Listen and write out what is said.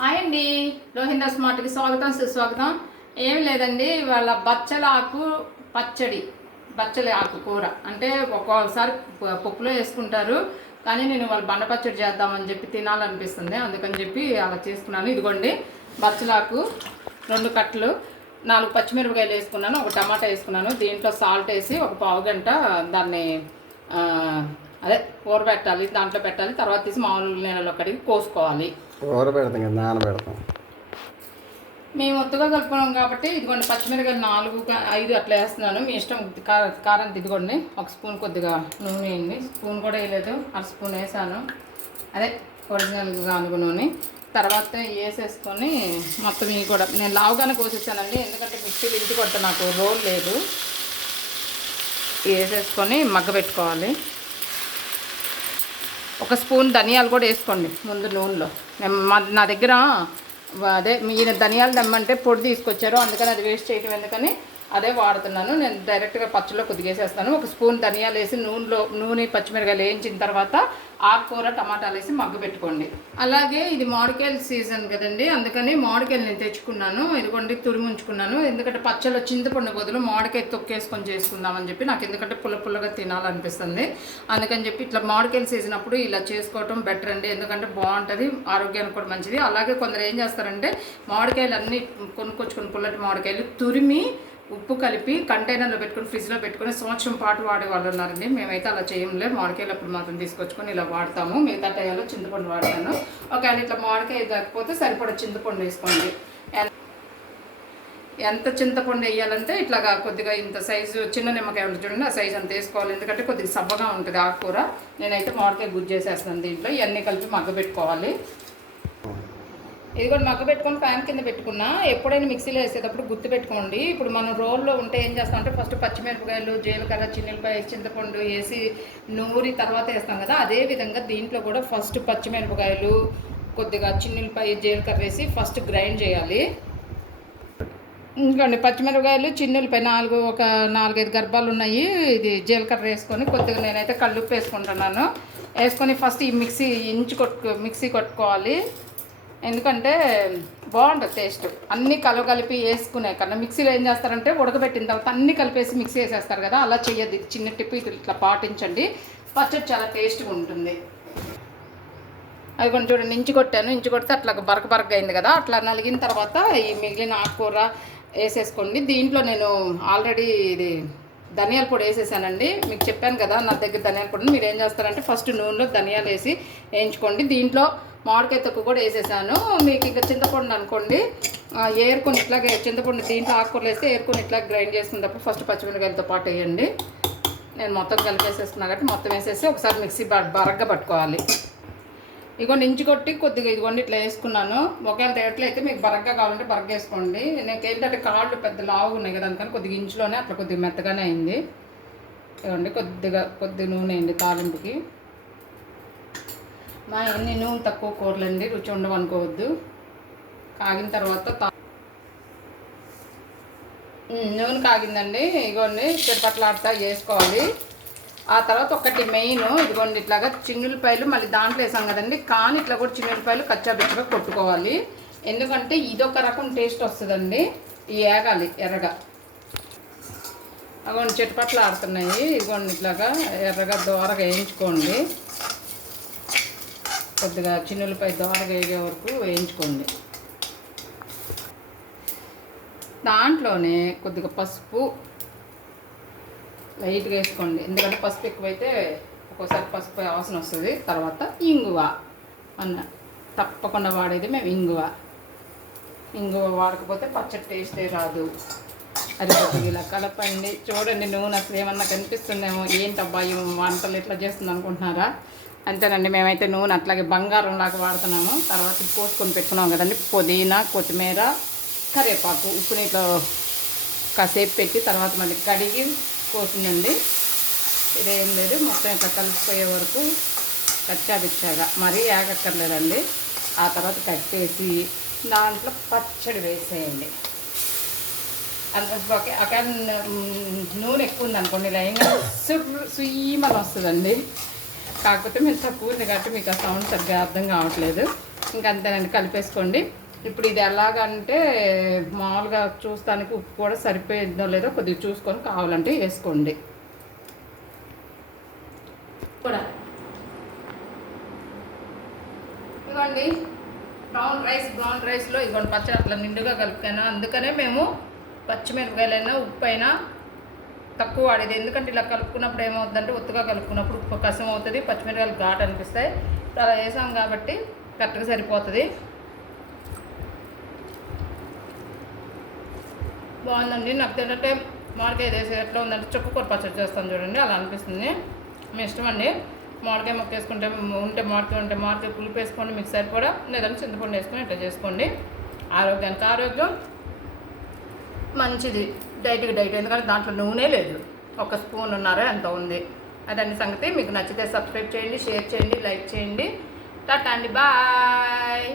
Hi అండి, రోహిందా స్మార్ట్కి స్వాగతం సుస్వాగతం. ఏమి లేదండి, వాళ్ళ బచ్చల ఆకు పచ్చడి, బచ్చల ఆకు కూర అంటే ఒక్కోసారి పప్పులో వేసుకుంటారు. కానీ నేను వాళ్ళ బండ పచ్చడి చేద్దామని చెప్పి తినాలనిపిస్తుంది, అందుకని చెప్పి అలా చేసుకున్నాను. ఇదిగోండి బచ్చలాకు 2 కట్టలు, 4 పచ్చిమిరపకాయలు వేసుకున్నాను, 1 టమాటా వేసుకున్నాను. దీంట్లో సాల్ట్ వేసి ఒక పావు గంట దాన్ని అదే కూర పెట్టాలి, దాంట్లో పెట్టాలి. తర్వాత తీసి మామూలు నీళ్ళలో కడిగి కోసుకోవాలి. కూర పెడతాం కదా, నానబెడతాం. మేము ఒత్తుగా కలుపుకున్నాం కాబట్టి ఇదిగోండి పచ్చిమిరపకాయలు 4, 5 అట్లా వేస్తున్నాను. మీ ఇష్టం కారం. ఇదిగోండి 1 స్పూన్ కొద్దిగా నూనె వేయండి. స్పూన్ కూడా వేయలేదు, 1/2 స్పూన్ వేసాను. అదే ఒరిజినల్గా అనుగు నూనె. తర్వాత వేసేసుకొని మొత్తం ఇవి కూడా నేను లావుగానే కోసేసానండి, ఎందుకంటే మిక్సీలు ఇంటి కొట్ట నాకు రోల్ లేదు. వేసేసుకొని మగ్గ పెట్టుకోవాలి. 1 స్పూన్ ధనియాలు కూడా వేసుకోండి ముందు నూనెలో. నా దగ్గర అదే మీరు ధనియాలు దమ్మంటే పొడి తీసుకొచ్చారు, అందుకని అది వేస్ట్ చేయడం ఎందుకని అదే వాడుతున్నాను. నేను డైరెక్ట్గా పచ్చడిలో కొద్దిగా వేసేస్తాను. 1 స్పూన్ ధనియాలు వేసి నూనె పచ్చిమిరకాయలు వేయించిన తర్వాత ఆకుకూర టమాటాలు వేసి మగ్గు పెట్టుకోండి. అలాగే ఇది మామిడికాయల సీజన్ కదండి, అందుకని మామిడికాయలు నేను తెచ్చుకున్నాను. ఇదిగోండి తురిమి ఉంచుకున్నాను, ఎందుకంటే పచ్చళ్ళు చింతపండు బదులు మామిడికాయ తొక్కేసుకొని చేసుకుందామని చెప్పి నాకు, ఎందుకంటే పుల్లగా తినాలనిపిస్తుంది. అందుకని చెప్పి ఇట్లా మామిడికాయల సీజన్ అప్పుడు ఇలా చేసుకోవటం బెటర్ అండి, ఎందుకంటే బాగుంటుంది, ఆరోగ్యానికి కూడా మంచిది. అలాగే కొందరు ఏం చేస్తారంటే మామిడికాయలు అన్నీ కొనుక్కొచ్చుకుని పుల్లటి మామిడికాయలు తురిమి ఉప్పు కలిపి కంటైనర్లో పెట్టుకుని ఫ్రిడ్జ్లో పెట్టుకుని సంవత్సరం పాటు వాడే వాళ్ళు ఉన్నారండి. మేమైతే అలా చేయములే, మామిడికాయలు అప్పుడు మాత్రం తీసుకొచ్చుకొని ఇలా వాడతాము. మిగతా టైంలో చింతపండు వాడతాను. ఒకవేళ ఇట్లా మామిడికాయ దక్కపోతే సరిపడ చింతపండు వేసుకోండి. ఎంత చింతపండు వేయాలంటే ఇట్లాగా కొద్దిగా ఇంత సైజు చిన్న నిమ్మకాయ ఉంటుంది చూడండి, ఆ సైజు అంత వేసుకోవాలి, ఎందుకంటే కొద్దిగా సబ్బగా ఉంటుంది ఆకుకూర. నేనైతే మామిడికాయ గుజ్జు చేసేస్తాను దీంట్లో. ఇవన్నీ కలిపి మగ్గబెట్టుకోవాలి. ఇది కూడా మగ్గ పెట్టుకొని ఫ్యాన్ కింద పెట్టుకున్నా. ఎప్పుడైనా మిక్సీలో వేసేటప్పుడు గుర్తు పెట్టుకోండి. ఇప్పుడు మనం రోల్లో ఉంటే ఏం చేస్తామంటే ఫస్ట్ పచ్చిమిరపకాయలు, జీలకర్ర, చిన్నులపాయ, చింతపండు వేసి నూరి తర్వాత వేస్తాం కదా, అదేవిధంగా దీంట్లో కూడా ఫస్ట్ పచ్చిమిరపకాయలు, కొద్దిగా చిన్నులపాయ, జీలకర్ర వేసి ఫస్ట్ గ్రైండ్ చేయాలి. ఇంకోండి పచ్చిమిరపకాయలు, చిన్నులపాయ 4-5 గర్భాలు ఉన్నాయి. ఇది జీలకర్ర వేసుకొని కొద్దిగా నేనైతే కల్లుప్పు వేసుకుంటున్నాను. వేసుకొని ఫస్ట్ ఈ మిక్సీ కొట్టుకోవాలి, ఎందుకంటే బాగుంటుంది టేస్ట్. అన్నీ కలిపి వేసుకునే కన్నా మిక్సీలో ఏం చేస్తారంటే ఉడకబెట్టిన తర్వాత అన్నీ కలిపేసి మిక్సీ వేసేస్తారు కదా, అలా చేయద్దు. ఇది చిన్న టిప్, ఇది ఇట్లా పాటించండి, పచ్చడి చాలా టేస్ట్గా ఉంటుంది. అది కొంచెం చూడండి ఇంచి కొడితే అట్లా బరక అయింది కదా, అట్లా నలిగిన తర్వాత ఈ మిగిలిన ఆకుకూర వేసేసుకోండి. దీంట్లో నేను ఆల్రెడీ ఇది ధనియాల పొడి వేసేసానండి, మీకు చెప్పాను కదా నా దగ్గర ధనియాల పొడి. మీరు ఏం చేస్తారంటే ఫస్ట్ నూనెలో ధనియాలు వేసి వేయించుకోండి. దీంట్లో మామిడికాయ తొక్కు కూడా వేసేసాను. మీకు ఇంకా చింతపండు అనుకోండి, ఏరుకొని ఇట్లాగే చింతపండు దీంట్లో ఆకుకూరలు వేస్తే ఏరుకొని ఇట్లా గ్రైండ్ చేసుకున్నప్పుడు ఫస్ట్ పచ్చిమిరకాయలతో పాటు వేయండి. నేను మొత్తం కలిపేసేస్తున్నాను కాబట్టి మొత్తం వేసేసి ఒకసారి మిక్సీ బరగ్గా పట్టుకోవాలి. ఇదిగోండి ఇంచి కొట్టి కొద్దిగా ఇదిగోండి ఇట్లా వేసుకున్నాను. ఒకవేళ ఎట్లయితే మీకు బరగ్గా కావాలంటే బరగ్గా వేసుకోండి. నాకు ఏంటంటే కాళ్ళు పెద్ద లావుగా ఉన్నాయి కదా, అందుకని కొద్దిగా ఇంచులోనే అట్లా కొద్దిగా మెత్తగానే అయింది. ఇవ్వండి కొద్దిగా నూనె వేయండి తాలింపుకి. మా ఎన్ని నూనె తక్కువ కూరలండి, రుచి ఉండవనుకోవద్దు. కాగిన తర్వాత నూనె కాగిందండి, ఇదిగోండి చిరపట్లాడుతా వేసుకోవాలి. ఆ తర్వాత ఒకటి మెయిన్ ఇదిగోండి ఇట్లాగా చిన్నులపాయలు మళ్ళీ దాంట్లో వేసాం కదండి, కానీ ఇట్లా కూడా చిన్నులపాయలు కచ్చాబిచ్చగా కొట్టుకోవాలి, ఎందుకంటే ఇదొక రకం టేస్ట్ వస్తుందండి. ఏగాలి ఎర్రగా. అగోండి చిటపట్లు ఆడుతున్నాయి, ఇదిగోండి ఇట్లాగా ఎర్రగా దోరగా వేయించుకోండి. కొద్దిగా చిన్నులపాయ దోరగా వేగే వరకు వేయించుకోండి. దాంట్లోనే కొద్దిగా పసుపు లైట్గా వేసుకోండి, ఎందుకంటే పసుపు ఎక్కువైతే ఒక్కోసారి పసుపు వాసన వస్తుంది. తర్వాత ఇంగువ తప్పకుండా వాడేది మేము ఇంగువ వాడకపోతే పచ్చడి టేస్టే రాదు. అది కొద్దిగా ఇలా కలపండి. చూడండి నూనె అసలు ఏమన్నా కనిపిస్తుందేమో, ఏంటబ్బా ఈ వంటలు ఎట్లా చేస్తుంది అనుకుంటున్నారా? అంతేనండి, మేమైతే నూనె అట్లాగే బంగారంలాగా వాడుతున్నాము. తర్వాత కోసుకొని పెట్టుకున్నాం కదండి, పుదీనా, కొత్తిమీర, కరివేపాకు ఉప్పు నీటిలో కాసేపు పెట్టి తర్వాత మళ్ళీ కడిగి కోసిందండి. ఇదేం లేదు, మొత్తం ఇట్లా కలిసిపోయే వరకు కచ్చాబిచ్చాగా, మరీ ఏగక్కర్లేదండి. ఆ తర్వాత కట్టేసి దాంట్లో పచ్చడి వేసేయండి. అక్కడ నూనె ఎక్కువ ఉంది అనుకోండి, లైన్గా సుయ్యమని వస్తుందండి. కాకపోతే మీరు తక్కువ ఉంది కాబట్టి మీకు ఆ సౌండ్ సరిగ్గా అర్థం కావట్లేదు. ఇంకా అంతేనండి, కలిపేసుకోండి. ఇప్పుడు ఇది ఎలాగంటే మామూలుగా చూస్తానికి ఉప్పు కూడా సరిపోయిందో లేదో కొద్దిగా చూసుకొని కావాలంటే వేసుకోండి. కూడా ఇవ్వండి బ్రౌన్ రైస్లో ఇవ్వండి పచ్చడి అట్లా నిండుగా కలుపుతాను. అందుకనే మేము పచ్చిమిరపకాయలైనా ఉప్పు అయినా తక్కువ వాడేది. ఎందుకంటే ఇలా కలుపుకున్నప్పుడు ఏమవుతుందంటే ఒత్తుగా కలుపుకున్నప్పుడు ఉప్పు కసం అవుతుంది, పచ్చిమిరపకాయలు ఘాటు అనిపిస్తాయి. అలా వేసాం కాబట్టి కరెక్ట్గా సరిపోతుంది. బాగుందండి. నాకు తింటే మామిడికాయ వేసి ఎట్లా ఉందంటే చుక్కకూర పచ్చడి చేస్తాను చూడండి, అలా అనిపిస్తుంది. మీ ఇష్టం అండి. మామిడికాయ ముక్క వేసుకుంటే మామిడికాయ పులుపు వేసుకోండి మీకు సరిపడా, లేదంటే చింతపండు వేసుకొని ఇట్లా చేసుకోండి. ఆరోగ్యానికి ఆరోగ్యం, మంచిది. డైట్ ఎందుకంటే దాంట్లో నూనె లేదు, 1 స్పూన్ ఎంత ఉంది. అదండి సంగతి. మీకు నచ్చితే సబ్స్క్రైబ్ చేయండి, షేర్ చేయండి, లైక్ చేయండి. టాటా అండి, బాయ్.